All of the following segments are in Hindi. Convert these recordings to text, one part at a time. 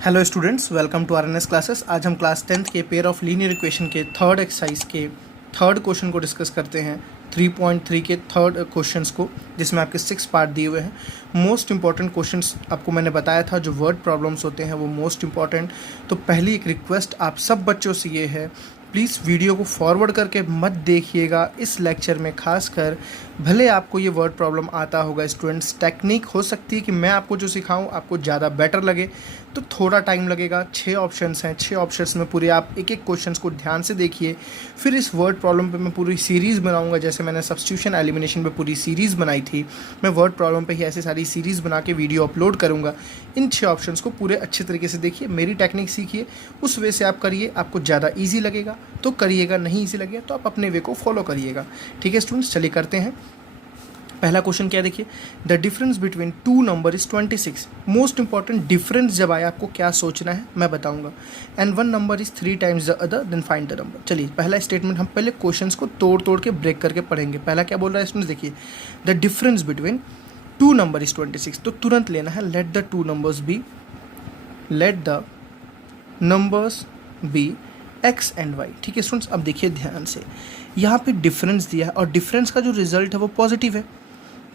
Hello students, welcome to RNS classes. आज हम क्लास 10th के पेयर ऑफ लीनियर इक्वेशन के थर्ड एक्सरसाइज के थर्ड क्वेश्चन को डिस्कस करते हैं। 3.3 के थर्ड क्वेश्चंस को, जिसमें आपके 6 पार्ट दिए हुए हैं। मोस्ट इंपॉर्टेंट क्वेश्चंस आपको मैंने बताया था, जो वर्ड प्रॉब्लम्स होते हैं वो मोस्ट इंपॉर्टेंट। तो पहली एक रिक्वेस्ट आप सब बच्चों से ये है, प्लीज़ वीडियो को फॉरवर्ड करके मत देखिएगा इस लेक्चर में। खासकर भले आपको ये वर्ड प्रॉब्लम आता होगा स्टूडेंट्स, टेक्निक हो सकती है कि मैं आपको जो सिखाऊं आपको ज़्यादा बेटर लगे, तो थोड़ा टाइम लगेगा। 6 ऑप्शंस हैं, 6 ऑप्शंस में पूरे आप एक एक क्वेश्चंस को ध्यान से देखिए। फिर इस वर्ड प्रॉब्लम पे मैं पूरी सीरीज़ बनाऊंगा, जैसे मैंने सब्स्टिट्यूशन एलिमिनेशन पे पूरी सीरीज़ बनाई थी। मैं वर्ड प्रॉब्लम पे ही ऐसी सारी सीरीज़ बना के वीडियो अपलोड करूँगा। इन 6 ऑप्शंस को पूरे अच्छे तरीके से देखिए, मेरी टेक्निक सीखिए, उस वे से आप करिए। आपको ज़्यादा ईजी लगेगा तो करिएगा, नहीं ईजी लगेगा तो आप अपने वे को फॉलो करिएगा। ठीक है स्टूडेंट्स, चलिए करते हैं। पहला क्वेश्चन क्या देखिए, the difference between two number is 26। Most important difference जब आए आपको क्या सोचना है मैं बताऊंगा। And one number is 3 times the other, then find the number. चलिए पहला स्टेटमेंट हम पहले क्वेश्चंस को तोड़ तोड़ के ब्रेक करके पढ़ेंगे। पहला क्या बोल रहा है स्टूडेंट्स, देखिए the difference between two number is 26। तो तुरंत लेना है let the two numbers be, let the numbers be X and Y. ठीक है स्टूडेंट्स, अब देखिए ध्यान से, यहाँ पे डिफरेंस दिया है और डिफरेंस का जो रिजल्ट है वो पॉजिटिव है।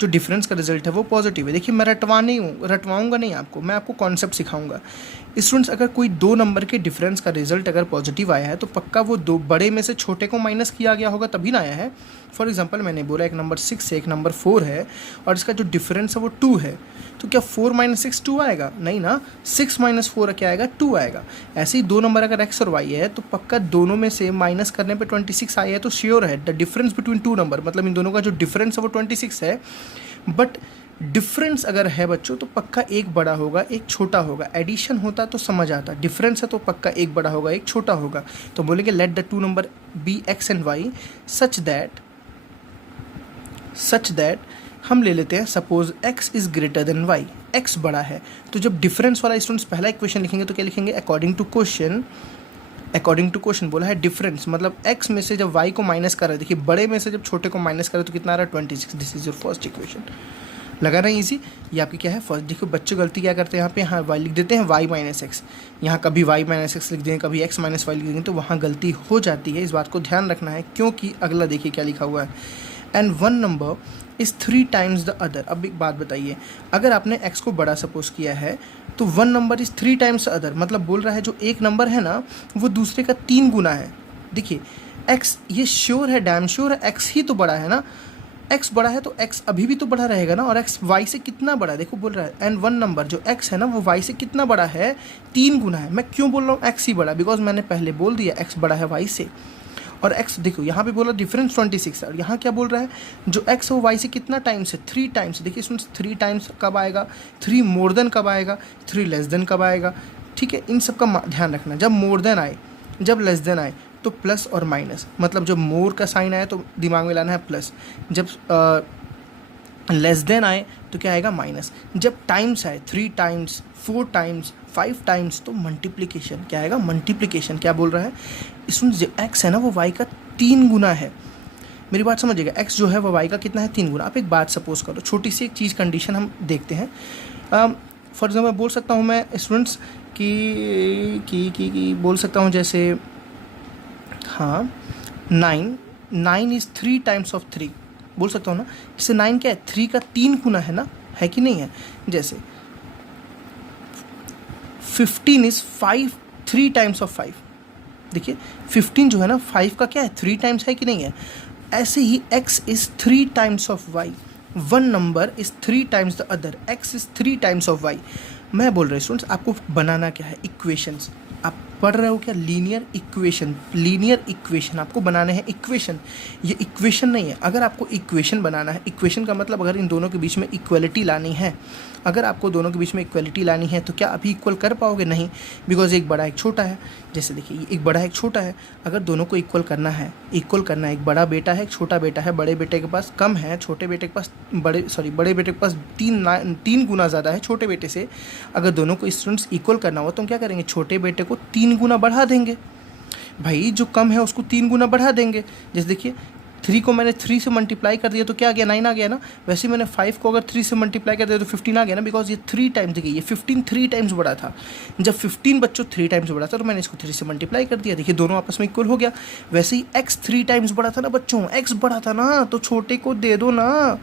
जो डिफरेंस का रिजल्ट है वो पॉजिटिव है। देखिए मैं रटवाऊंगा नहीं आपको, मैं आपको कॉन्सेप्ट सिखाऊंगा। स्टूडेंट्स, अगर कोई दो नंबर के डिफरेंस का रिजल्ट अगर पॉजिटिव आया है तो पक्का वो दो बड़े में से छोटे को माइनस किया गया होगा तभी ना आया है। फॉर एग्जांपल मैंने बोला एक नंबर 6 है, एक नंबर 4 है और इसका जो डिफरेंस है वो 2 है, तो क्या 4 - 6 2 आएगा? नहीं ना, 6 - 4 क्या आएगा? 2 आएगा। ऐसे ही दो नंबर अगर एक्स और वाई है तो पक्का दोनों में से माइनस करने पे 26 आया है, तो श्योर है the difference between two number, मतलब इन दोनों का जो डिफरेंस है वो 26 है। बट डिफरेंस अगर है बच्चों तो पक्का एक बड़ा होगा एक छोटा होगा। एडिशन होता तो समझ आता, डिफरेंस है तो पक्का एक बड़ा होगा एक छोटा होगा। तो बोलेंगे let the two number be X and Y such that हम ले लेते हैं, suppose x is greater than Y, x बड़ा है। तो जब डिफरेंस वाला स्टूडेंट्स पहला इक्वेशन लिखेंगे तो क्या लिखेंगे, अकॉर्डिंग टू क्वेश्चन बोला है डिफरेंस, मतलब x में से जब y को माइनस कर रहे हैं, देखिए बड़े में से जब छोटे को माइनस करें तो कितना आ रहा है 26। This is your first equation. लगा रहा है इजी, ये आपकी क्या है फर्स्ट। देखो बच्चे गलती क्या करते हैं यहाँ पे, हाँ y लिख देते हैं y - x, यहाँ कभी y - x लिख देंगे, कभी x - y लिख देंगे, तो वहाँ गलती हो जाती है। इस बात को ध्यान रखना है, क्योंकि अगला देखिए क्या लिखा हुआ है, and one number is 3 times the other. अब एक बात बताइए, अगर आपने x को बड़ा सपोज किया है तो one number is 3 times other, मतलब बोल रहा है जो एक नंबर है ना वो दूसरे का 3 गुना है। देखिए x, ये श्योर है, डैम श्योर है, x ही तो बड़ा है ना, x बड़ा है तो x अभी भी तो बड़ा रहेगा ना, और x y से कितना बड़ा है, देखो बोल रहा है एंड वन नंबर जो x है ना वो y से कितना बड़ा है, 3 गुना है। मैं क्यों बोल रहा हूँ x ही बड़ा, बिकॉज मैंने पहले बोल दिया x बड़ा है y से। और x देखो यहाँ पे बोला डिफरेंस 26 है, और यहाँ क्या बोल रहा है जो x है वो y से कितना टाइम्स है, 3 टाइम्स। देखिए स्टूडेंट्स 3 टाइम्स कब आएगा, 3 मोर देन कब आएगा, 3 लेस देन कब आएगा। ठीक है, इन सब का ध्यान रखना। जब मोर देन आए, जब लेस देन आए तो प्लस और माइनस, मतलब जब मोर का साइन आए तो दिमाग में लाना है प्लस, जब लेस देन आए तो क्या आएगा माइनस, जब टाइम्स आए 3 टाइम्स 4 टाइम्स 5 टाइम्स तो मल्टीप्लिकेशन क्या आएगा, मल्टीप्लिकेशन। क्या बोल रहा है इसमें, जो x है ना वो y का 3 गुना है। मेरी बात समझिएगा, x जो है वो y का कितना है, 3 गुना। आप एक बात सपोज करो, छोटी सी एक चीज़ कंडीशन हम देखते हैं। फॉर एग्जाम्पल बोल सकता हूँ मैं स्टूडेंट्स की बोल सकता हूँ जैसे, हाँ 9 इज़ 3 टाइम्स ऑफ 3 बोल सकता हूँ ना। इससे 9 क्या है, 3 का 3 गुना है ना, है कि नहीं है। जैसे 15 इज़ 3 टाइम्स ऑफ 5। देखिए 15 जो है ना 5 का क्या है, 3 टाइम्स है कि नहीं है। ऐसे ही x is 3 times of y, one number is 3 times the other, x is 3 times of y। मैं बोल रहा हूँ स्टूडेंट्स आपको बनाना क्या है, इक्वेशंस। आप पढ़ रहे हो क्या, लीनियर इक्वेशन आपको बनाने हैं इक्वेशन। ये इक्वेशन नहीं है। अगर आपको इक्वेशन बनाना है, इक्वेशन का मतलब अगर इन दोनों के बीच में इक्वलिटी लानी है, अगर आपको दोनों के बीच में इक्वलिटी लानी है तो क्या अभी इक्वल कर पाओगे? नहीं, बिकॉज एक बड़ा एक छोटा है। जैसे देखिए एक बड़ा एक छोटा है, अगर दोनों को इक्वल करना है, एक बड़ा बेटा है एक छोटा बेटा है, बड़े बेटे के पास कम है, छोटे बेटे के पास बड़े बेटे के पास 3 गुना ज़्यादा है छोटे बेटे से। अगर दोनों को स्टूडेंट्स इक्वल करना हो तो हम क्या करेंगे, छोटे बेटे को 3 गुना बढ़ा देंगे। भाई जो कम है उसको 3 गुना बढ़ा देंगे। जैसे देखिए 3 को मैंने 3 से मल्टीप्लाई कर दिया तो क्या आ गया, 9 आ गया ना। वैसे मैंने 5 को अगर 3 से मल्टीप्लाई कर दिया तो 15 आ गया ना, बिकॉज ये 3 टाइम्स, देखिए ये 15 3 टाइम्स बड़ा था। जब 15 बच्चों 3 टाइम्स बड़ा था तो मैंने इसको 3 से मल्टीप्लाई कर दिया, देखिए दोनों आपस में इक्वल हो गया। वैसे ही x 3 टाइम्स बड़ा था ना बच्चों, x बड़ा था ना, तो छोटे को दे दो ना,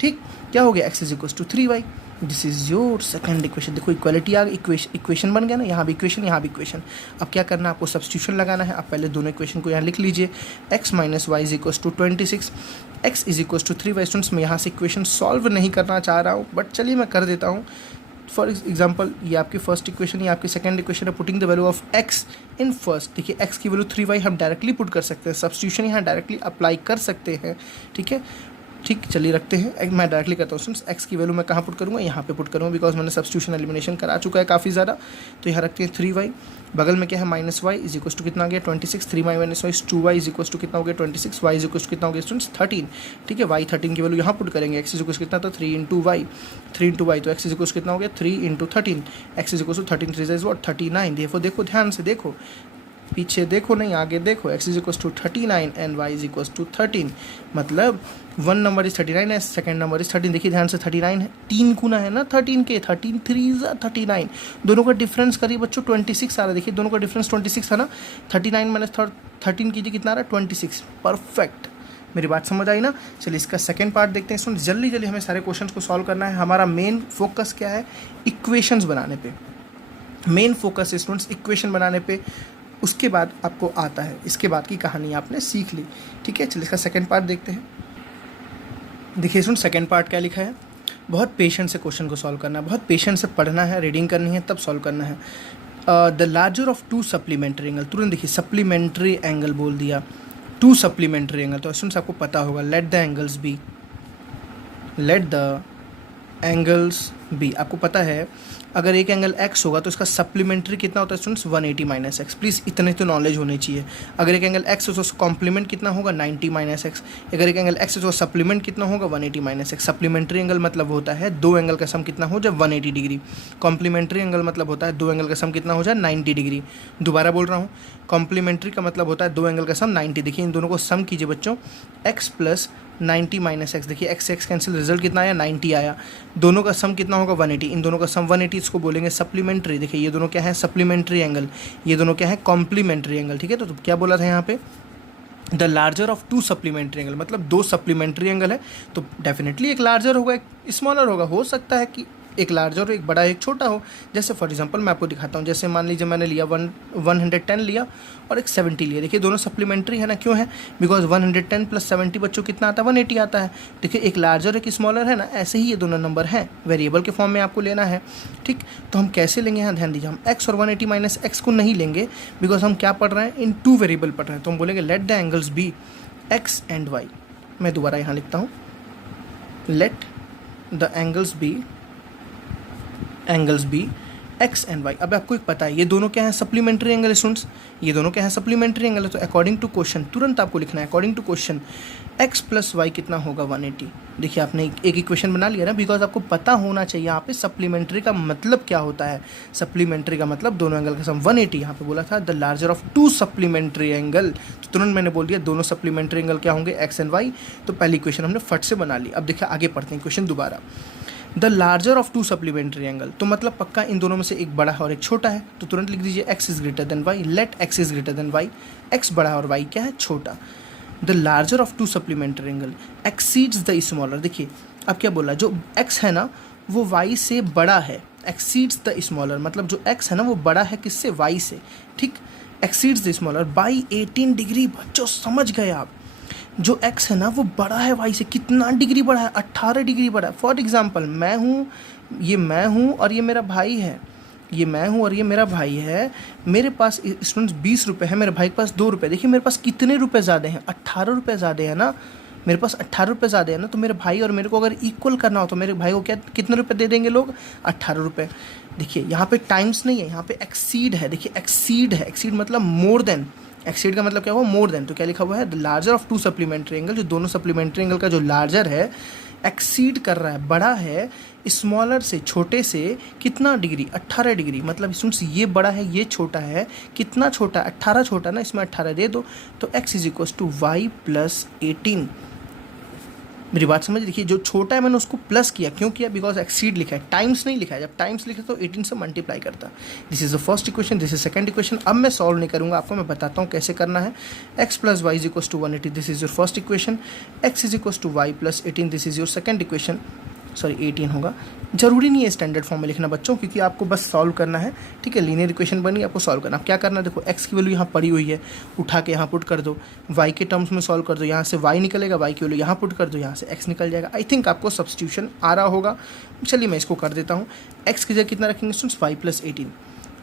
ठीक। क्या हो गया, x is equal to 3y। This is your second equation. देखो इक्वालिटी आ गई, इक्वेशन बन गया ना, यहाँ भी इक्वेशन, यहाँ भी इक्वेशन। अब क्या करना है, आपको सब्स्टिट्यूशन लगाना है। आप पहले दोनों इक्वेशन को यहाँ लिख लीजिए, x minus Y is equal to 26, x is equal to 3y। Students मैं यहाँ से इक्वेशन सॉल्व नहीं करना चाह रहा हूँ, बट चलिए मैं कर देता हूँ। फॉर एग्जाम्पल ये आपकी फर्स्ट इक्वेशन, ये आपकी सेकंड इक्वेशन है। Putting the value of x in first, देखिए x की वैल्यू 3y हम डायरेक्टली पुट कर सकते हैं, सब्स्टिट्यूशन यहाँ डायरेक्टली अप्लाई कर सकते हैं, ठीक है। ठीक, चलिए रखते हैं, मैं डायरेक्टली करता हूँ स्टूडेंट्स। x की वैल्यू मैं कहाँ पुट करूँगा, यहाँ पे पुट करूँगा, बिकॉज मैंने सब्स्टिट्यूशन एलिमिनेशन करा चुका है काफ़ी ज़्यादा। तो यहाँ रखते हैं 3y, बगल में क्या है minus Y is equal to कितना आ गया 26, 3y minus Y 2y is equal to कितना हो गया 26, y इज इक्वल टू कितना हो गया स्टूडेंट्स 13, ठीक है। y 13 की वैल्यू यहाँ पुट करेंगे, x इज इक्वल टू कितना था 3 इंटू वाई, 3 इंटू वाई, तो x इज इक्वल टू कितना हो गया 3 into 13, x is equal to 13 3 is what 39। देखो देखो ध्यान से देखो, पीछे देखो नहीं आगे देखो, x is equal to 39 and y is equal to 13, मतलब 1 नंबर इज 39 है, सेकंड नंबर इज 13। देखिए ध्यान से 39 है, 3 गुना है ना 13 के, 13 3 39, दोनों का डिफरेंस करिए बच्चों 26 आ रहा है। देखिए दोनों का डिफरेंस 26 है ना, 39 माइनस 13 कीजिए कितना आ रहा है 26, परफेक्ट। मेरी बात समझ आई ना। चलिए इसका सेकंड पार्ट देखते हैं। सुन जल्दी जल्दी हमें सारे क्वेश्चंस को सॉल्व करना है। हमारा मेन फोकस क्या है, इक्वेशंस बनाने पे, मेन फोकस है स्टूडेंट्स इक्वेशन बनाने पे। उसके बाद आपको आता है, इसके बाद की कहानी आपने सीख ली, ठीक है। चलिए इसका सेकंड पार्ट देखते हैं। देखिए सुन सेकंड पार्ट क्या लिखा है, बहुत पेशेंस से क्वेश्चन को सॉल्व करना है, बहुत पेशेंस से पढ़ना है, रीडिंग करनी है, तब सॉल्व करना है। The larger of 2 supplementary angle, तुरंत देखिए सप्लीमेंट्री एंगल बोल दिया, 2 सप्लीमेंट्री एंगल, तो स्टूडेंट्स आपको पता होगा let the angles be, let the angles be. आपको पता है अगर एक एंगल x होगा तो इसका सप्लीमेंट्री कितना होता है स्टूडेंट्स 180 माइनस एक्स। प्लीज़ इतने तो नॉलेज होनी चाहिए। अगर एक एंगल x है तो उसका कॉम्प्लीमेंट कितना होगा 90 माइनस एक्स। अगर एक एंगल x है तो सप्लीमेंट कितना होगा 180 माइनस एक्स। सप्लीमेंट्री एंगल मतलब होता है दो एंगल का सम कितना हो जाए 180 डिग्री। कॉम्प्लीमेंट्री एंगल मतलब होता है दो एंगल का सम कितना हो जाए 90 डिग्री। दोबारा बोल रहा हूँ, कॉम्प्लीमेंट्री का मतलब होता है दो एंगल का सम 90। देखिए इन दोनों को सम कीजिए बच्चों, x प्लस 90 माइनस एक्स, देखिए x से x कैंसिल, रिजल्ट कितना आया 90 आया। दोनों का सम कितना होगा 180, इन दोनों का सम 180, इसको बोलेंगे सप्लीमेंट्री। देखिए ये दोनों क्या है सप्लीमेंट्री एंगल, ये दोनों क्या है कॉम्प्लीमेंट्री एंगल, ठीक है। तो क्या बोला था यहाँ पे, the larger of 2 supplementary angle, मतलब 2 सप्लीमेंट्री एंगल है तो डेफिनेटली एक लार्जर होगा एक स्मॉलर होगा। हो सकता है कि एक लार्जर एक बड़ा एक छोटा हो। जैसे फॉर एग्जांपल मैं आपको दिखाता हूँ, जैसे मान लीजिए मैंने लिया 110 लिया और एक 70 लिया। देखिए दोनों सप्लीमेंट्री है ना, क्यों है, बिकॉज 110 प्लस 70 बच्चों कितना आता है 180 आता है। देखिए एक लार्जर एक स्मॉलर है ना, ऐसे ही ये दोनों नंबर हैं, वेरिएबल के फॉर्म में आपको लेना है, ठीक। तो हम कैसे लेंगे, यहाँ ध्यान दीजिए, हम x और 180 माइनस एक्स को नहीं लेंगे, बिकॉज हम क्या पढ़ रहे हैं, इन 2 वेरिएबल पढ़ रहे हैं। तो हम बोलेंगे let the angles be x and y। मैं दोबारा यहाँ लिखता हूँ, let the angles be x and y। अब आपको एक पता है ये दोनों क्या है सप्लीमेंट्री एंगल स्टूडेंट्स, ये दोनों क्या है सप्लीमेंट्री एंगल है। तो अकॉर्डिंग टू क्वेश्चन तुरंत आपको लिखना है, according to question x plus Y कितना होगा 180। देखिए आपने एक इक्वेशन बना लिया ना, बिकॉज आपको पता होना चाहिए यहाँ पे सप्लीमेंट्री का मतलब क्या होता है। सप्लीमेंट्री का मतलब दोनों एंगल का सम 180। यहाँ पे बोला था the larger of 2 supplementary angle, तो तुरंत मैंने बोल दिया दोनों सप्लीमेंट्री एंगल क्या होंगे x एंड y। तो पहली इक्वेशन हमने फट से बना ली। अब देखिए आगे पढ़ते हैं क्वेश्चन दोबारा, the larger of 2 supplementary angle, तो मतलब पक्का इन दोनों में से एक बड़ा है और एक छोटा है। तो तुरंत लिख दीजिए x is greater than y, let x is greater than y, x बड़ा है और y क्या है छोटा। The larger of 2 supplementary angle exceeds the smaller. देखिए अब क्या बोला, जो x है ना वो y से बड़ा है, एक्सीड्स द स्मॉलर मतलब जो x है ना वो बड़ा है किससे, y से, ठीक। Exceeds the smaller by 18 degree. बच्चों समझ गए आप, जो x है ना वो बड़ा है y से, कितना डिग्री बड़ा है 18 डिग्री बड़ा है। फॉर एग्जांपल मैं हूँ और ये मेरा भाई है, ये मैं हूँ और ये मेरा भाई है। मेरे पास स्टूडेंट्स 20 रुपये है, मेरे भाई के पास 2 रुपये। देखिए मेरे पास कितने रुपये ज़्यादा हैं, 18 रुपये ज़्यादा है ना, मेरे पास 18 रुपये ज़्यादा है ना। तो मेरे भाई और मेरे को अगर इक्वल करना हो तो मेरे भाई को क्या कितने रुपये दे देंगे लोग, 18 रुपये। देखिए यहाँ पे टाइम्स नहीं है, यहाँ पे एक्सीड है। देखिए एक्सीड है, एक्सीड मतलब मोर देन, एक्सीड का मतलब क्या हुआ मोर देन। तो क्या लिखा हुआ है the larger of 2 supplementary angle, जो दोनों सप्लीमेंट्री एंगल का जो लार्जर है एक्सीड कर रहा है, बड़ा है स्मॉलर से, छोटे से कितना डिग्री, 18 डिग्री। मतलब स्टूडेंट्स ये बड़ा है ये छोटा है, कितना छोटा, 18 छोटा ना, इसमें 18 दे दो तो x is equal to Y plus 18। मेरी बात समझ, देखिए जो छोटा है मैंने उसको प्लस किया, क्यों किया, बिकॉज एक्सीड लिखा है, टाइम्स नहीं लिखा है। जब टाइम्स लिखा तो 18 से मल्टीप्लाई करता। This is the first equation, this is second equation. अब मैं सॉल्व नहीं करूंगा, आपको मैं बताता हूँ कैसे करना है। x plus Y is equal to 180, this is your first equation. x is equal to Y plus 18, this is your second equation. Sorry 18 होगा, जरूरी नहीं है स्टैंडर्ड फॉर्म में लिखना बच्चों, क्योंकि आपको बस सॉल्व करना है। ठीक है, लीनियर इक्वेशन बनी, आपको सॉल्व करना। अब क्या करना है, देखो x की वैल्यू यहाँ पड़ी हुई है, उठा के यहाँ पुट कर दो, y के टर्म्स में सॉल्व कर दो, यहाँ से y निकलेगा, y की वैल्यू यहाँ पुट कर दो, यहाँ से x निकल जाएगा। आई थिंक आपको सब्स्टिट्यूशन आ रहा होगा। चलिए मैं इसको कर देता हूँ। x की जगह कितना रखेंगे स्टूडेंट्स, y प्लस 18,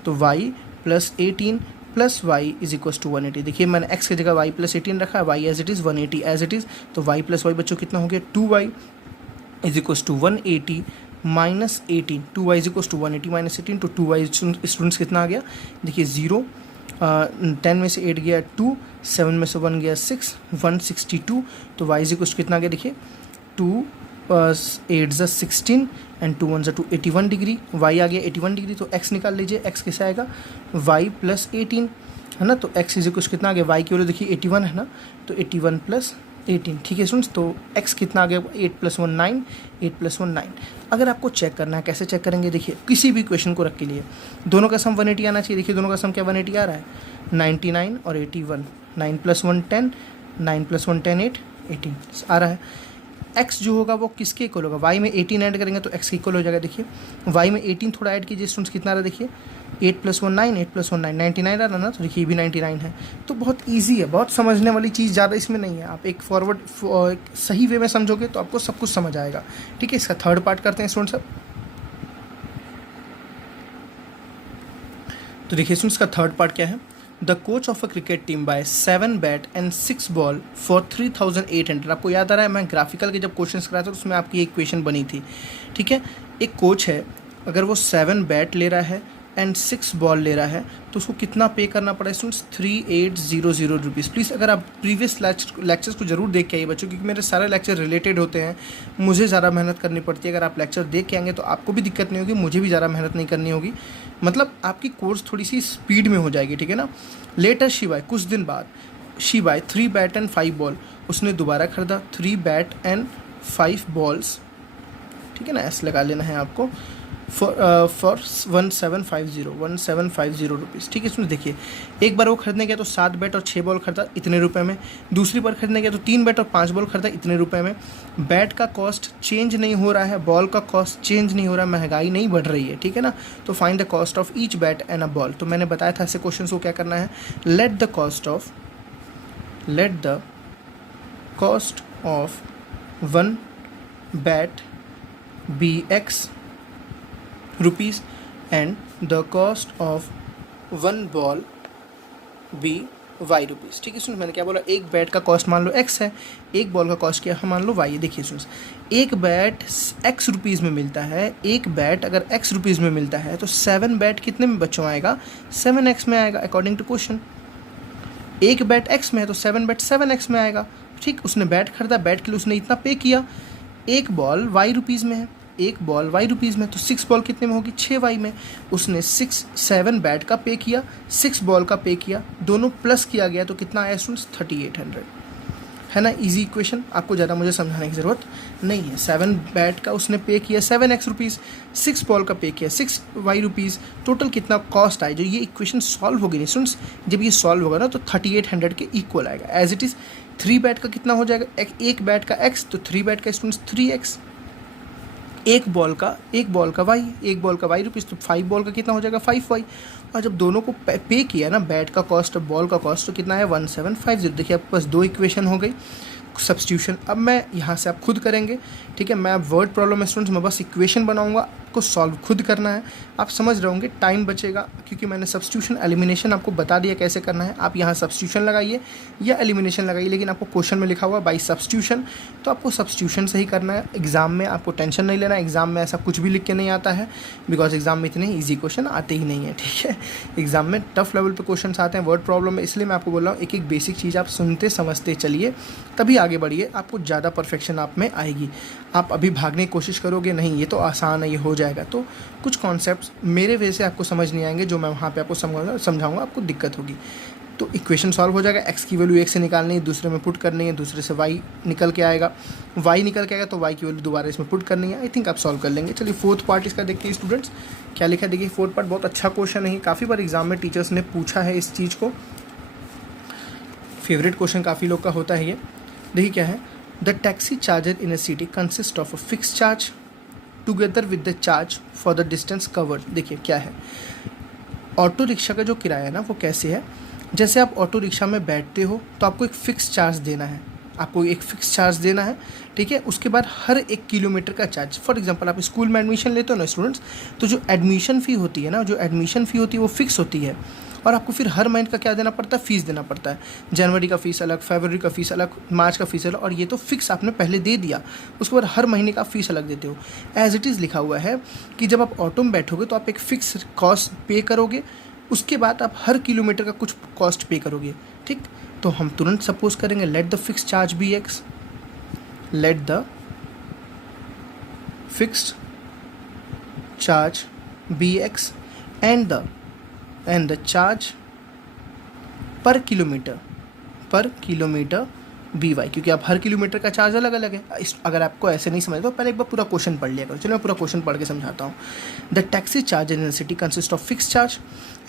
तो y plus 18 plus Y is equal to 180। देखिए मैंने x की जगह y प्लस 18 रखा है, y as it is 180 as it is, तो y प्लस वाई बच्चों कितना हो गया, 2y is equal to 180 minus 18, 2y is equal to 180 minus 18, तो 2y स्टूडेंट्स कितना आ गया, देखिए 0, 10 में से 8 गया 2, 7 में से 1 गया 6, 162, तो y इज इक्वल टू कितना आ गया, देखिए 2 8 ज़ा 16 एंड 2 1 ज़ा 2, 81 डिग्री, y आ गया 81 डिग्री। तो x निकाल लीजिए, x कैसे आएगा, y प्लस 18 है ना, तो x इज इक्वल टू कितना आ गया, y की वैल्यू देखिए 81 है ना, तो 81 प्लस 18। ठीक है स्टूडेंट्स, तो x कितना आ गया, 8 प्लस 1 9, 8 प्लस 1 9। अगर आपको चेक करना है, कैसे चेक करेंगे, देखिए किसी भी क्वेश्चन को रख के लिए दोनों का सम 180 आना चाहिए। देखिए दोनों का सम क्या 180 आ रहा है, 99 और 81, 9 प्लस 1 10, 9 प्लस 1 10 8, 18 आ रहा है। x जो होगा वो किसके इक्वल होगा, y में 18 ऐड करेंगे तो x के इक्वल हो जाएगा। देखिए y में 18 थोड़ा ऐड कीजिए स्टूडेंट्स, कितना आ रहा है, देखिए 8 प्लस 1 9, 8 प्लस 1 9, 99 आ रहा ना, तो देखिए ये भी 99 है। तो बहुत ईजी है, बहुत समझने वाली चीज़ ज़्यादा इसमें नहीं है। आप एक सही वे में समझोगे तो आपको सब कुछ समझ आएगा। ठीक है, इसका थर्ड पार्ट करते हैं स्टूडेंट्स अब। तो देखिए स्टूडेंट्स का थर्ड पार्ट क्या है, the coach of a cricket team buy 7 bat and 6 ball for 3800। आपको याद आ रहा है, मैं ग्राफिकल के जब क्वेश्चन कराया था तो उसमें आपकी एक इक्वेशन बनी थी। ठीक है, एक कोच है, अगर वो 7 बैट ले रहा है एंड 6 बॉल ले रहा है तो उसको कितना पे करना पड़ा स्टूडेंट्स, 3800 रुपीज़। प्लीज़ अगर आप प्रीवियस लेक्चर्स को जरूर देख के आइए बच्चों, क्योंकि मेरे सारे लेक्चर रिलेटेड होते हैं, मुझे ज़्यादा मेहनत करनी पड़ती है। अगर आप लेक्चर देख के आएंगे तो आपको भी दिक्कत नहीं होगी, मुझे भी ज़्यादा मेहनत नहीं करनी होगी, मतलब आपकी कोर्स थोड़ी सी स्पीड में हो जाएगी। ठीक है ना। लेटर शिवाय कुछ दिन बाद शिवाय 3 बैट एंड 5 बॉल, उसने दोबारा खरीदा 3 बैट एंड 5 बॉल्स। ठीक है ना, ऐसे लगा लेना है आपको, फॉर 1750 रुपीज़। ठीक है, इसमें देखिए एक बार वो खरीदने गया तो 7 बैट और 6 बॉल खरीदा इतने रुपए में, दूसरी बार खरीदने गया तो 3 बैट और 5 बॉल खरीदा इतने रुपए में। बैट का कॉस्ट चेंज नहीं हो रहा है, बॉल का कॉस्ट चेंज नहीं हो रहा है, महंगाई नहीं बढ़ रही है। ठीक है ना, तो find the cost of each bat and a ball. तो मैंने बताया था ऐसे क्वेश्चन को क्या करना है, let the cost of 1 bat be x rupees and the cost of 1 ball be y rupees. ठीक है सुन, मैंने क्या बोला, एक बैट का कॉस्ट मान लो x है, एक बॉल का कॉस्ट क्या है मान लो y है। देखिए सुन, एक बैट x रुपीज़ में मिलता है, एक बैट अगर x रुपीज़ में मिलता है तो 7 बैट कितने में बच्चों आएगा, 7x में आएगा अकॉर्डिंग टू क्वेश्चन। एक बैट x में है तो 7 बैट 7x में आएगा। ठीक, उसने बैट खरीदा, बैट के लिए उसने इतना पे किया। एक बॉल y रुपीज़ में है, एक बॉल y रुपीज़ में, तो 6 बॉल कितने में होगी, 6y में। उसने 7 बैट का पे किया, 6 बॉल का पे किया, दोनों प्लस किया गया तो कितना आया स्टूडेंट्स, 3800 है ना। इजी इक्वेशन, आपको ज़्यादा मुझे समझाने की ज़रूरत नहीं है। 7 बैट का उसने पे किया 7x रुपीज़, 6 बॉल का पे किया 6y रुपीज़, टोटल कितना कॉस्ट आए। जो ये इक्वेशन सॉल्व होगी नहीं स्टूडेंट्स, जब ये सॉल्व होगा ना तो 3800 के इक्वल आएगा। एज इट इज़ 3 बैट का कितना हो जाएगा, एक बैट का x, तो 3 बैट का स्टूडेंट्स 3x। एक बॉल का y, एक बॉल का y रुपीज़, तो 5 बॉल का कितना हो जाएगा 5y। और जब दोनों को पे किया ना, बैट का कॉस्ट और बॉल का कॉस्ट, तो कितना है 1750। देखिए आपके पास 2 इक्वेशन हो गई सब्स्टिट्यूशन। अब मैं यहाँ से आप खुद करेंगे। ठीक है, मैं अब वर्ड प्रॉब्लम स्टूडेंट्स में बस इक्वेशन बनाऊंगा, आपको सॉल्व खुद करना है। आप समझ रहे होंगे, टाइम बचेगा क्योंकि मैंने सब्स्टिट्यूशन एलिमिनेशन आपको बता दिया कैसे करना है। आप यहाँ सब्स्टिट्यूशन लगाइए या एलिमिनेशन लगाइए, लेकिन आपको क्वेश्चन में लिखा हुआ बाई सब्स्टिट्यूशन, तो आपको सब्स्टिट्यूशन से ही करना है। एग्जाम में आपको टेंशन नहीं लेना, एग्जाम में ऐसा कुछ भी लिख के नहीं आता है, बिकॉज एग्जाम में इतने ईजी क्वेश्चन आते ही नहीं है, ठीक है। एग्जाम में टफ लेवल पे क्वेश्चन आते हैं वर्ड प्रॉब्लम में, इसलिए मैं आपको बोल रहा हूँ एक एक बेसिक चीज़ आप सुनते समझते चलिए, तभी आगे बढ़िए, आपको ज़्यादा परफेक्शन आप में आएगी। आप अभी भागने की कोशिश करोगे, नहीं ये तो आसान है, ये हो जाएगा, तो कुछ कॉन्सेप्ट्स मेरे वे से आपको समझ नहीं आएंगे, जो मैं वहाँ पे आपको समझाऊंगा, आपको दिक्कत होगी। तो इक्वेशन सॉल्व हो जाएगा, एक्स की वैल्यू एक से निकालनी है, दूसरे में पुट करनी है, दूसरे से वाई निकल के आएगा, वाई निकल के आएगा तो वाई की वैल्यू दोबारा इसमें पुट करनी है। आई थिंक आप सॉल्व कर लेंगे। चलिए फोर्थ पार्ट इसका देखते हैं स्टूडेंट्स, क्या लिखा है। देखिए फोर्थ पार्ट बहुत अच्छा क्वेश्चन है, काफ़ी बार एग्जाम में टीचर्स ने पूछा है इस चीज़ को, फेवरेट क्वेश्चन काफ़ी लोग का होता है ये। देखिए क्या है, the taxi charger in a city consist of a fix charge together with the charge for the distance covered. देखिए क्या है, ऑटो रिक्शा का जो किराया है ना वो कैसे है, जैसे आप ऑटो रिक्शा में बैठते हो तो आपको एक फ़िक्स चार्ज देना है, आपको एक फ़िक्स चार्ज देना है, ठीक है। उसके बाद हर 1 किलोमीटर का चार्ज, फॉर एग्जांपल आप स्कूल में एडमिशन लेते हो ना स्टूडेंट्स, तो जो एडमिशन फ़ी होती है ना, जो एडमिशन फ़ी होती है वो फिक्स होती है, और आपको फिर हर महीने का क्या देना पड़ता है, फ़ीस देना पड़ता है। जनवरी का फ़ीस अलग, फरवरी का फ़ीस अलग, मार्च का फ़ीस अलग, और ये तो फिक्स आपने पहले दे दिया, उसके बाद हर महीने का फ़ीस अलग देते हो। एज इट इज़ लिखा हुआ है कि जब आप ऑटो में बैठोगे तो आप एक फ़िक्स कॉस्ट पे करोगे, उसके बाद आप हर किलोमीटर का कुछ कॉस्ट पे करोगे, ठीक। तो हम तुरंत सपोज करेंगे, let the fix charge be X, let the fixed charge be X and the charge per kilometre be Y, क्योंकि आप हर किलोमीटर का चार्ज अलग अलग है। अगर आपको ऐसे नहीं समझ तो पहले एक बार पूरा क्वेश्चन पढ़ लिया करो। चलो मैं पूरा क्वेश्चन पढ़ के समझाता हूँ। The taxi charge in city consist of fix charge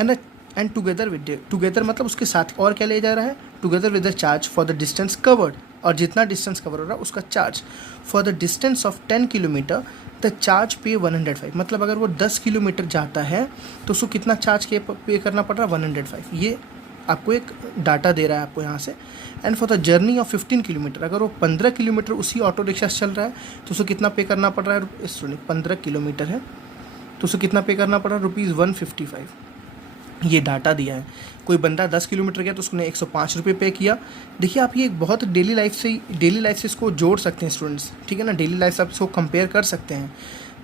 and together मतलब उसके साथ और क्या ले जा रहा है, together with the charge for the distance covered, और जितना डिस्टेंस कवर हो रहा है उसका charge. For the distance of 10 kilometre the charge पे 105, मतलब अगर वो 10 किलोमीटर जाता है तो उसको कितना चार्ज पे करना पड़ रहा है, 105। ये आपको एक डाटा दे रहा है आपको यहाँ से। And for the journey of 15 kilometre, अगर वो 15 किलोमीटर उसी ऑटो रिक्शा से चल रहा है तो उसको कितना पे करना पड़ रहा है, स्टूडेंट 15 किलोमीटर है तो उसको कितना पे करना पड़ रहा है, ₹155। ये डाटा दिया है। कोई बंदा 10 किलोमीटर गया तो उसने 105 रुपये पे किया। देखिए आप ये बहुत डेली लाइफ से इसको जोड़ सकते हैं स्टूडेंट्स, ठीक है ना। डेली लाइफ से आप इसको कंपेयर कर सकते हैं।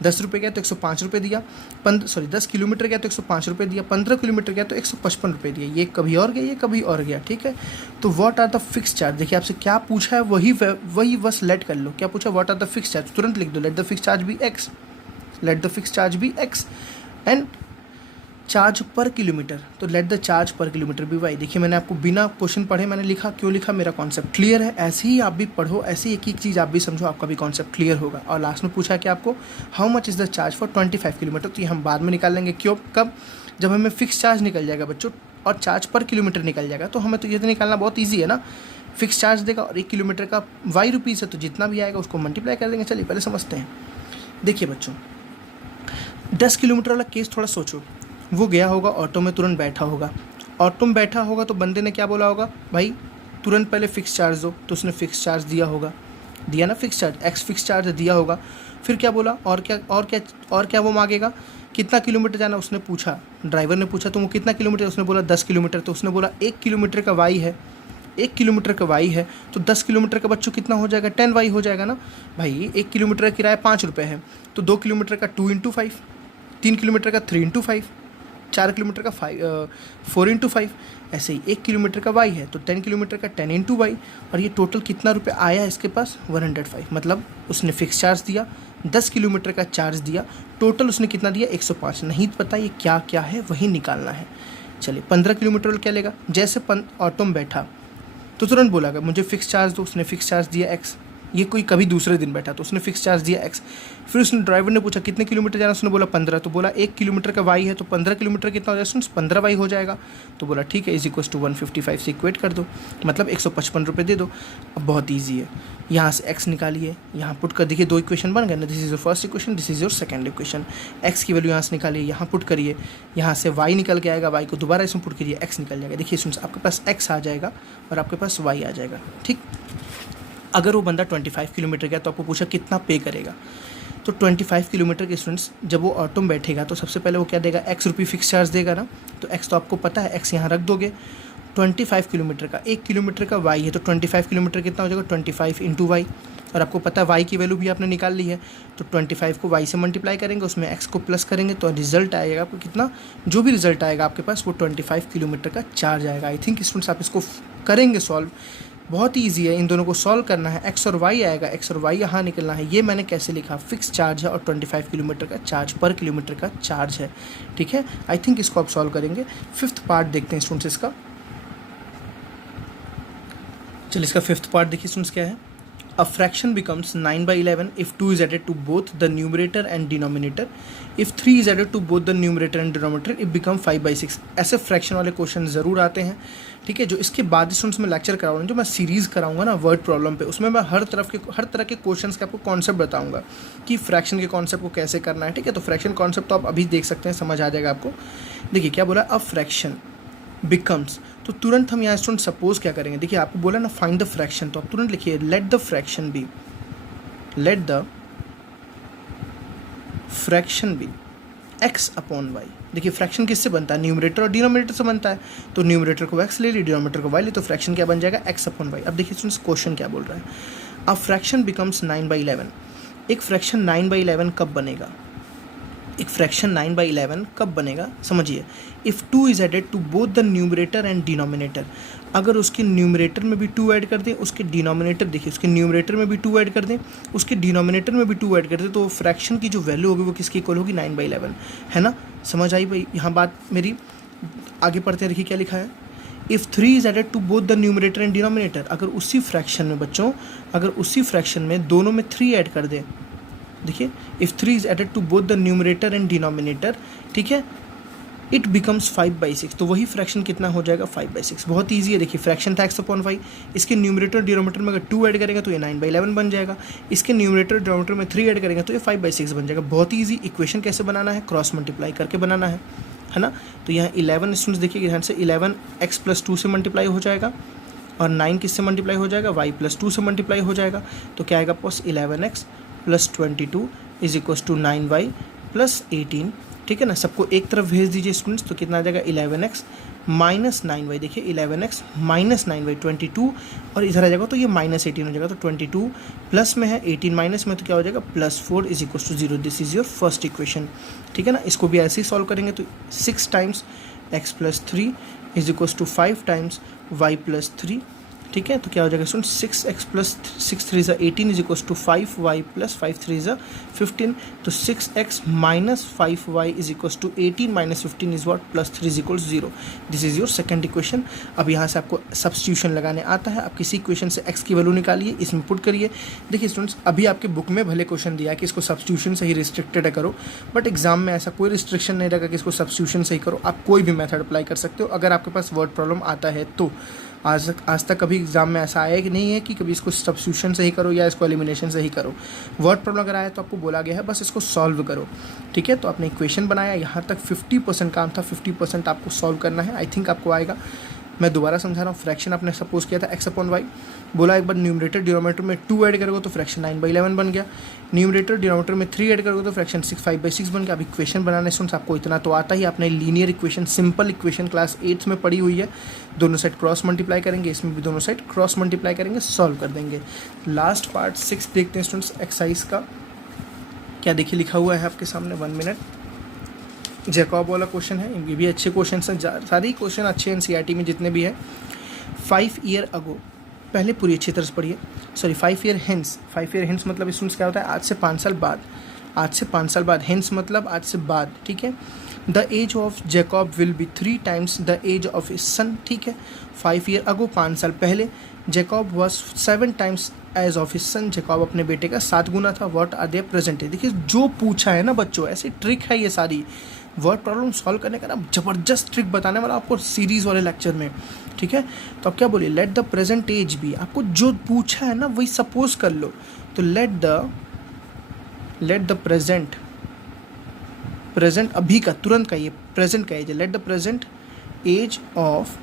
10 रुपये गया तो 105 रुपये दिया, 10 किलोमीटर गया तो 105 रुपये दिया, 15 किलोमीटर गया तो 155 रुपये दिया। ये कभी और गया, ये कभी और गया, ठीक है। तो what are the fix charge, देखिए आपसे क्या पूछा है वही बस लेट कर लो। क्या पूछा, what are the fix charge, तुरंत लिख दो, let the fix charge be X, let the fix charge be X and charge per kilometre, तो let the charge per kilometre be Y. देखिए मैंने आपको बिना क्वेश्चन पढ़े मैंने लिखा, क्यों लिखा, मेरा कॉन्सेप्ट क्लियर है। ऐसे ही आप भी पढ़ो, ऐसे एक एक चीज़ आप भी समझो, आपका भी कॉन्सेप्ट क्लियर होगा। और लास्ट में पूछा कि आपको how much is the charge for 25 kilometre, तो ये हम बाद में निकाल लेंगे। क्यों, कब, जब हमें फिक्स चार्ज निकल जाएगा बच्चों और चार्ज पर किलोमीटर निकल जाएगा, तो हमें तो ये तो निकालना बहुत ईजी है ना। फिक्स चार्ज देगा और 1 किलोमीटर का वाई रुपीज़ है, तो जितना भी आएगा उसको मल्टीप्लाई कर देंगे। चलिए पहले समझते हैं। देखिए बच्चों 10 किलोमीटर वाला केस थोड़ा सोचो। वो गया होगा ऑटो में, तुरंत बैठा होगा, ऑटो में बैठा होगा तो बंदे ने क्या बोला होगा, भाई तुरंत पहले फ़िक्स चार्ज दो, तो उसने फ़िक्स चार्ज दिया होगा, दिया ना fix charge, x fix charge दिया होगा। फिर क्या बोला, और क्या वो मांगेगा, कितना किलोमीटर जाना उसने पूछा, ड्राइवर ने पूछा तो वो कितना किलोमीटर, उसने बोला 10 किलोमीटर, तो उसने बोला 1 किलोमीटर का वाई है, 1 किलोमीटर का वाई है तो 10 किलोमीटर का बच्चों कितना हो जाएगा, 10 वाई हो जाएगा ना भाई। 1 किलोमीटर का किराया 5 रुपये है, तो 2 किलोमीटर का 2 × 5, 3 किलोमीटर का 3 × 5, 4 किलोमीटर का 4 × 5, ऐसे ही 1 किलोमीटर का वाई है तो 10 किलोमीटर का 10 × वाई। और ये टोटल कितना रुपये आया इसके पास, 105। मतलब उसने फिक्स चार्ज दिया, 10 किलोमीटर का चार्ज दिया, टोटल उसने कितना दिया, 105। नहीं पता ये क्या क्या है, वही निकालना है। चलिए 15 किलोमीटर क्या लेगा, जैसे ऑटो में बैठा तो तुरंत बोला मुझे फिक्स चार्ज दो, उसने फिक्स चार्ज दिया एक्स। ये कोई कभी दूसरे दिन बैठा तो उसने फिक्स चार्ज दिया एक्स। फिर उसने ड्राइवर ने पूछा कितने किलोमीटर जाना, उसने बोला 15, तो बोला 1 किलोमीटर का वाई है तो 15 किलोमीटर कितना हो जाएगा, 15 वाई हो जाएगा। तो बोला ठीक है, = 155 से इक्वेट कर दो, मतलब 155 रुपये दे दो। अब बहुत ईजी है, यहाँ से एक्स निकालिए, यहाँ पुट कर देखिए, 2 इक्वेशन बन गए ना। This is your first equation, this is your second equation. X की वैल्यू यहाँ से निकालिए, यहाँ पुट करिए, यहाँ से वाई निकल के आएगा, वाई को दोबारा इसमें पुट करिए, एक्स निकल जाएगा। देखिए सुन, आपके पास एक्स आ जाएगा और आपके पास वाई आ जाएगा, ठीक। अगर वो बंदा 25 किलोमीटर गया तो आपको पूछा कितना पे करेगा, तो 25 किलोमीटर के स्टूडेंट्स जब वो ऑटो में बैठेगा तो सबसे पहले वो क्या देगा, x रुपये फिक्स चार्ज देगा ना, तो x तो आपको पता है, x यहाँ रख दोगे। 25 किलोमीटर का, 1 किलोमीटर का y है, तो 25 किलोमीटर कितना हो जाएगा, 25 इंटू वाई, और आपको पता है y की वैल्यू भी आपने निकाल ली है, तो 25 को y से मल्टीप्लाई करेंगे, उसमें x को प्लस करेंगे, तो रिजल्ट आएगा आपको कितना, जो भी रिजल्ट आएगा आपके पास वो 25 किलोमीटर का चार्ज आएगा। आई थिंक स्टूडेंट्स आप इसको करेंगे सॉल्व, बहुत ही ईजी है, इन दोनों को सॉल्व करना है, x और y आएगा, x और y यहाँ निकलना है। ये मैंने कैसे लिखा, फिक्स चार्ज है और 25 किलोमीटर का चार्ज, पर किलोमीटर का चार्ज है, ठीक है। आई थिंक इसको आप सॉल्व करेंगे। 5th पार्ट देखते हैं स्टूडेंट्स इसका। चलिए इसका 5th पार्ट देखिए स्टूडेंट्स क्या है। A fraction becomes 9/11 if 2 is added to both the numerator and denominator. If 3 is added to both the numerator and denominator, it becomes 5/6. ऐसे फ्रैक्शन वाले क्वेश्चन ज़रूर आते हैं, ठीक है। जो इसके बाद स्टूडेंट्स में लेक्चर कराऊंगा, जो मैं सीरीज़ कराऊंगा ना वर्ड प्रॉब्लम पे, उसमें मैं हर तरह के क्वेश्चंस के आपको कॉन्सेप्ट बताऊंगा कि फ्रैक्शन के कॉन्सेप्ट को कैसे करना है, ठीक है। तो फ्रैक्शन कॉन्सेप्ट तो आप अभी देख सकते हैं, समझ आ जाएगा आपको। देखिए क्या बोला, अ फ्रैक्शन बिकम्स, तो तुरंत हम यहाँ स्टूडेंट सपोज क्या करेंगे, देखिए आपको बोला ना फाइंड द फ्रैक्शन, तो आप तुरंत लिखिए let the fraction be, let the fraction be x upon Y. देखिए फ्रैक्शन किससे बनता है, न्यूमरेटर और डिनोमिनेटर से बनता है, तो न्यूमरेटर को x ले ली, डिनोमिनेटर को y ले, तो फ्रैक्शन क्या बन जाएगा, x अपॉन वाई। अब देखिए स्टूडेंट्स क्वेश्चन क्या बोल रहा है, अ फ्रैक्शन बिकम्स 9/11। एक फ्रैक्शन 9/11 कब बनेगा, एक फ्रैक्शन 9/11 कब बनेगा, समझिए। If 2 is added to both the numerator and denominator, अगर उसके न्यूमरेटर में भी 2 ऐड कर दें, उसके डिनोमिनेटर, देखिए उसके न्यूमरेटर में भी 2 ऐड कर दें, उसके डिनोमिनेटर में भी 2 ऐड कर दें, तो फ्रैक्शन की जो वैल्यू होगी वो किसकी इक्वल होगी, 9/11, है ना। समझ आई भाई, यहाँ बात मेरी। आगे पढ़ते हैं, देखिए क्या लिखा है, if 3 is added to both the numerator and denominator, अगर उसी फ्रैक्शन में बच्चों, अगर उसी फ्रैक्शन में दोनों में 3 ऐड कर दें, देखिए if 3 is added to both the numerator and denominator, ठीक है, इट बिकम्स 5/6, तो वही फ्रैक्शन कितना हो जाएगा, 5/6। बहुत ईजी है, देखिए फ्रैक्शन था x अपॉन 5, इसके न्यूमरेटर डिनोमिनेटर में अगर 2 ऐड करेंगे तो ये 9/11 बन जाएगा, इसके न्यूमरेटर डिनोमिनेटर में 3 ऐड करेंगे तो ये 5/6 बन जाएगा। बहुत ईजी। इक्वेशन कैसे बनाना है, क्रॉस मल्टीप्लाई करके बनाना है ना। तो यहाँ 11 स्टूडेंट्स देखिए ध्यान से, 11 x + 2 से मल्टीप्लाई हो जाएगा, और 9 किससे मल्टीप्लाई हो जाएगा, y + 2 से मल्टीप्लाई हो जाएगा, तो क्या आएगा पास 11x + 22 = 9y + 18, ठीक है ना। सबको एक तरफ भेज दीजिए स्टूडेंट्स, तो कितना आ जाएगा, 11x - 9y, देखिए 11x - 9y 22, और इधर आ जाएगा तो ये -18 हो जाएगा, तो 22 प्लस में है, 18 माइनस में, तो क्या हो जाएगा, +4 = 0। This is your first equation, ठीक है ना। इसको भी ऐसे ही सॉल्व करेंगे, तो 6 टाइम्स x + 3 = 5 टाइम्स y + 3, ठीक है। तो क्या हो जाएगा स्टूडेंट, 6x + 6 3 = 18 = 5y + 5 3 = 15, तो 6x - 5y = 18 - 15 is what, +3 = 0। This is your second equation. अब यहाँ से आपको सब्स्टिट्यूशन लगाने आता है, आप किसी इक्वेशन से x की वैल्यू निकालिए, इसमें पुट करिए। देखिए स्टूडेंट्स, अभी आपके बुक में भले क्वेश्चन दिया है कि इसको सब्स्टिट्यूशन से ही रिस्ट्रिक्टेड है करो, बट एग्जाम में ऐसा कोई रिस्ट्रिक्शन नहीं रहेगा कि इसको सब्स्टिट्यूशन से ही करो, आप कोई भी मेथड अप्लाई कर सकते हो अगर आपके पास वर्ड प्रॉब्लम आता है तो। आज तक कभी एग्जाम में ऐसा आया कि नहीं है कि कभी इसको सब्स्टिट्यूशन से ही करो या इसको एलिमिनेशन से ही करो। वर्ड प्रॉब्लम अगर आया तो आपको बोला गया है बस इसको सॉल्व करो, ठीक है। तो आपने इक्वेशन बनाया, यहाँ तक 50% काम था, 50% आपको सॉल्व करना है। आई थिंक आपको आएगा। मैं दोबारा समझा रहा हूँ, फ्रैक्शन आपने सपोज किया था x अपॉन वाई, बोला एक बार न्यूमरेटर डिनोमिनेटर में 2 ऐड करोगे तो फ्रैक्शन 9/11 बन गया, न्यूमरेटर डिनोमिनेटर में 3 ऐड करोगे तो फ्रैक्शन 5/6 बन गया। अब इक्वेशन बनाने से आपको इतना तो आता ही, आपने linear equation, simple equation class 8th में पढ़ी हुई है, दोनों साइड क्रॉस मल्टीप्लाई करेंगे, इसमें भी दोनों साइड क्रॉस मल्टीप्लाई करेंगे, सॉल्व कर देंगे। लास्ट पार्ट 6 देखते हैं स्टूडेंट्स, एक्सरसाइज का क्या देखिए लिखा हुआ है आपके सामने, 1 मिनट। जैकॉब वाला क्वेश्चन है, ये भी अच्छे क्वेश्चन हैं, सारे क्वेश्चन अच्छे हैं NCERT में जितने भी हैं। 5 ईयर अगो, पहले पूरी अच्छी तरह से पढ़िए, sorry 5 year hence, 5 year hence मतलब स्टूडेंट्स क्या होता है, आज से 5 साल बाद, आज से 5 साल बाद, हेंस मतलब आज से बाद, ठीक है। The age of Jacob will be 3 times the age of his son, ठीक है। 5 ईयर अगो, 5 साल पहले, Jacob was 7 times age of his son, Jacob अपने बेटे का 7 गुना था। व्हाट आर देयर प्रेजेंट, देखिए जो पूछा है ना बच्चों, ऐसी ट्रिक है ये सारी, वर्ड प्रॉब्लम सॉल्व करने का ना जबरदस्त ट्रिक बताने वाला आपको सीरीज वाले लेक्चर में, ठीक है। तो आप क्या बोलिए, let the present age be, आपको जो पूछा है ना वही सपोज कर लो, तो लेट द प्रेजेंट अभी का, तुरंत का, ये प्रेजेंट का एज है, let the present age of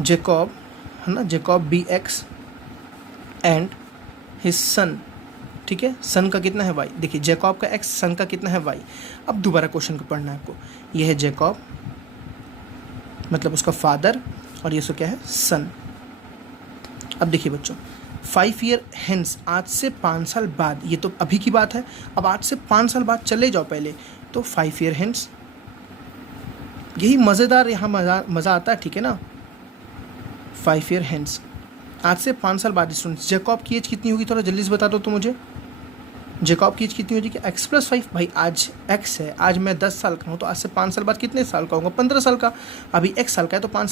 Jacob, है ना, Jacob be x and his son ठीक है, सन का कितना है y, देखिए जैकब का x, सन का कितना है y। अब दोबारा क्वेश्चन को पढ़ना है आपको, ये है जैकब मतलब उसका फादर और ये उसका क्या है सन। अब देखिए बच्चों 5 ईयर हेंस, आज से 5 साल बाद, ये तो अभी की बात है, अब आज से 5 साल बाद चले जाओ पहले, तो 5 ईयर हेंस, यही मज़ेदार यहाँ मज़ा आता है, ठीक है ना। 5 ईयर हेंस, आज से 5 साल बाद स्टूडेंट्स, जैकब की एज कितनी होगी, थोड़ा जल्दी से बता दो तो मुझे, जैकब की एज कितनी होगी, x + 5, भाई आज x है, आज मैं 10 साल का हूँ, तो आज से 5 साल बाद कितने साल का होगा, 15 साल का। अभी x साल का है तो 5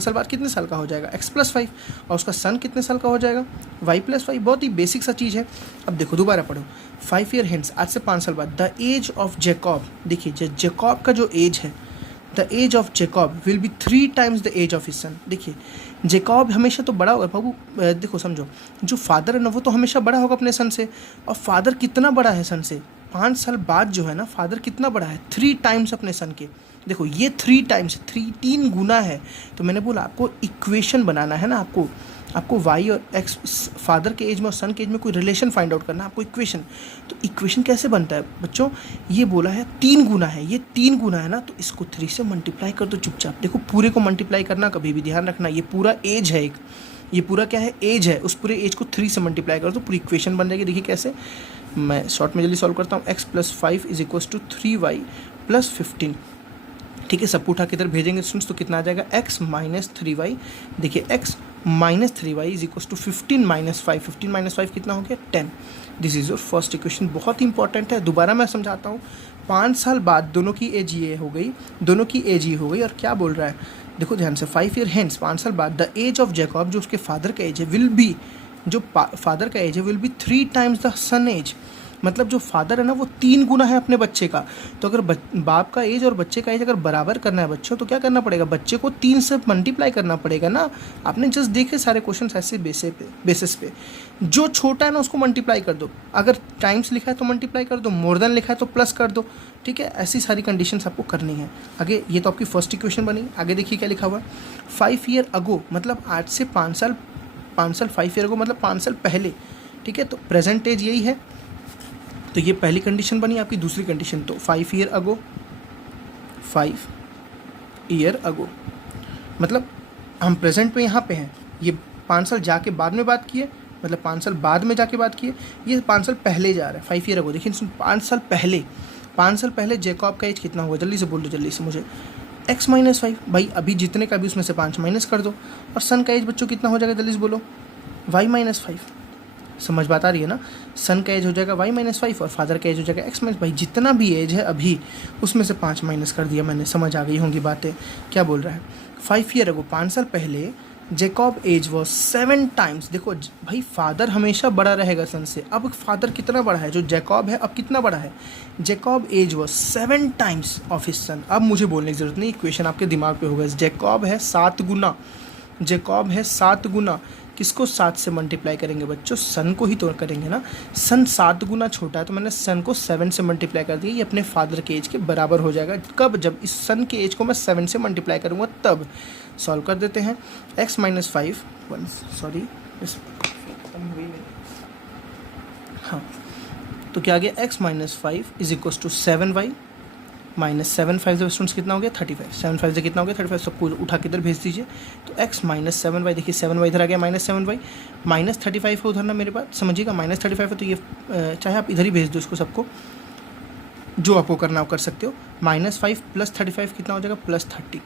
साल बाद कितने साल का हो जाएगा, x + 5, और उसका सन कितने साल का हो जाएगा, y + 5। बहुत ही बेसिक सा चीज़ है। अब देखो दोबारा पढ़ो, 5 ईयर हेंस, आज से 5 साल बाद, द एज ऑफ जैकब, देखिए जैकब का जो एज है, the age of Jacob will be 3 times the age of his son. देखिए जैकब हमेशा तो बड़ा होगा बाबू, देखो समझो, जो फादर है ना वो तो हमेशा बड़ा होगा अपने सन से, और फादर कितना बड़ा है सन से, 5 साल बाद जो है ना फादर कितना बड़ा है, 3 टाइम्स अपने सन के। देखो ये 3 टाइम्स, 3 गुना है। तो मैंने बोला आपको इक्वेशन बनाना है ना, आपको y और x, फादर के एज में और सन के एज में कोई रिलेशन फाइंड आउट करना है आपको, इक्वेशन। तो इक्वेशन कैसे बनता है बच्चों, ये बोला है 3 गुना है, ये 3 गुना है ना, तो इसको 3 से मल्टीप्लाई कर दो चुपचाप। देखो पूरे को मल्टीप्लाई करना कभी भी, ध्यान रखना, ये पूरा एज है एक, ये पूरा क्या है एज है, उस पूरे एज को 3 से मल्टीप्लाई कर दो, पूरी इक्वेशन बन जाएगी। देखिए कैसे, मैं शॉर्ट में जल्दी सॉल्व करता हूँ, x + 5 = 3y + 15, ठीक है, सब उठा के इधर भेजेंगे स्टूडेंट्स, तो कितना आ जाएगा, x - 3y। देखिए x - 3y = 15 - 5, 15 - 5 कितना हो गया, 10। This is your first equation, बहुत ही इंपॉर्टेंट है। दोबारा मैं समझाता हूँ, 5 साल बाद दोनों की एज ये हो गई, दोनों की एज ये हो गई, और क्या बोल रहा है देखो ध्यान से, 5 ईयर हेंस, 5 साल बाद, द एज ऑफ जैकब, जो उसके फादर का एज है, विल बी, जो फादर का एज है, will be 3 times the son age. मतलब जो फादर है ना वो 3 गुना है अपने बच्चे का। तो अगर बाप का एज और बच्चे का एज अगर बराबर करना है बच्चों, तो क्या करना पड़ेगा, बच्चे को 3 से मल्टीप्लाई करना पड़ेगा ना। आपने जस्ट देखे सारे क्वेश्चन ऐसे बेसिस पे, जो छोटा है ना उसको मल्टीप्लाई कर दो, अगर टाइम्स लिखा है तो मल्टीप्लाई कर दो, मोर देन लिखा है तो प्लस कर दो, ठीक है। ऐसी सारी कंडीशंस आपको करनी है। आगे ये तो आपकी फर्स्ट इक्वेशन बनी। आगे देखिए क्या लिखा हुआ, 5 ईयर अगो, मतलब आज से 5 साल, 5 ईयर अगो मतलब 5 साल पहले, ठीक है। तो प्रेजेंट एज यही है, तो ये पहली कंडीशन बनी आपकी। दूसरी कंडीशन, तो 5 ईयर अगो, 5 ईयर अगो मतलब हम प्रेजेंट में यहाँ पे हैं, ये 5 साल जाके बाद में बात किए, मतलब 5 साल बाद में जाके बात किए, ये 5 साल पहले जा रहा है। 5 ईयर अगो, देखिए 5 साल पहले जैकब का एज कितना होगा, जल्दी से बोल दो जल्दी से मुझे, x - 5, भाई अभी जितने का भी उसमें से 5 माइनस कर दो, और सन का एज बच्चों कितना हो जाएगा, जल्दी से बोलो, y - 5। समझ बात आ रही है ना, सन का एज हो जाएगा y - 5 और फादर का एज हो जाएगा x - भाई जितना भी एज है अभी उसमें से 5 माइनस कर दिया मैंने, समझ आ गई होंगी बातें क्या बोल रहा है। 5 ईयर अगो, 5 साल पहले, जैकब एज वॉज 7 टाइम्स। देखो भाई फादर हमेशा बड़ा रहेगा सन से, अब फादर कितना बड़ा है, जो जैकब है अब कितना बड़ा है, Jacob age was 7 times of his son. अब मुझे बोलने की जरूरत नहीं, इक्वेशन आपके दिमाग पे होगा, जैकब है 7 गुना, जैकब है 7 गुना, किसको 7 से मल्टीप्लाई करेंगे बच्चों, सन को ही तो करेंगे ना। सन 7 गुना छोटा है, तो मैंने सन को 7 से मल्टीप्लाई कर दिया, ये अपने फादर के एज के बराबर हो जाएगा। कब, जब इस सन के एज को मैं 7 से मल्टीप्लाई करूँगा तब। सॉल्व कर देते हैं, x - 5 हाँ, तो क्या आ गया, x - 5 = 7y -7, 5 जब स्टूडेंट्स कितना हो गया, 35, 7 5 से कितना हो गया, 35, सबको उठा के इधर भेज दीजिए। तो x - 7y, देखिए 7y इधर आ गया, -7y, -35 है उधर ना मेरे पास, समझिएगा -35 है, तो ये चाहे आप इधर ही भेज दो इसको सबको, जो आपको करना आप कर सकते हो। -5 + 35 कितना हो जाएगा, +30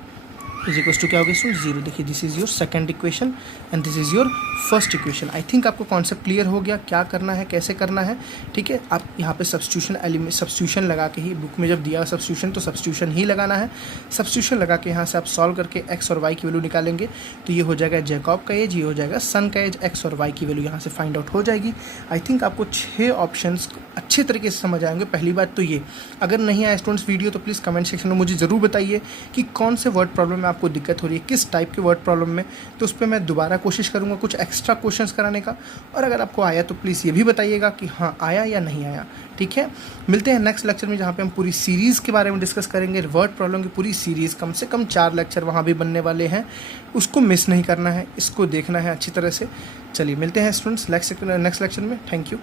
= क्या हो गया स्टूडेंट, 0। देखिए this is your second equation and this is your first equation. I think आपको कॉन्सेप्ट क्लियर हो गया, क्या करना है कैसे करना है, ठीक है। आप यहाँ पे सब्स्टिट्यूशन लगा के ही, बुक में जब दिया सब्स्टिट्यूशन तो सब्स्टिट्यूशन ही लगाना है। सब्स्टिट्यूशन लगा के यहाँ से आप सॉल्व करके x और y की वैल्यू निकालेंगे, तो ये हो जाएगा जैकब का एज, ये हो जाएगा सन का एज, x और y की वैल्यू यहाँ से फाइंड आउट हो जाएगी। आई थिंक आपको 6 ऑप्शंस अच्छे तरीके से समझ आएंगे। पहली बात तो ये, अगर नहीं आया स्टूडेंट्स वीडियो तो प्लीज़ कमेंट सेक्शन में मुझे ज़रूर बताइए कि कौन से वर्ड प्रॉब्लम में आपको दिक्कत हो रही है, किस टाइप के वर्ड प्रॉब्लम में, तो उस पर मैं दोबारा कोशिश करूँगा कुछ एक्स्ट्रा क्वेश्चंस कराने का। और अगर आपको आया तो प्लीज़ ये भी बताइएगा कि हाँ आया या नहीं आया, ठीक है। मिलते हैं नेक्स्ट लेक्चर में, जहाँ पे हम पूरी सीरीज़ के बारे में डिस्कस करेंगे, वर्ड प्रॉब्लम की पूरी सीरीज़, कम से कम 4 लेक्चर वहाँ भी बनने वाले हैं, उसको मिस नहीं करना है, इसको देखना है अच्छी तरह से। चलिए मिलते हैं स्टूडेंट्स नेक्स्ट लेक्चर में। Thank you.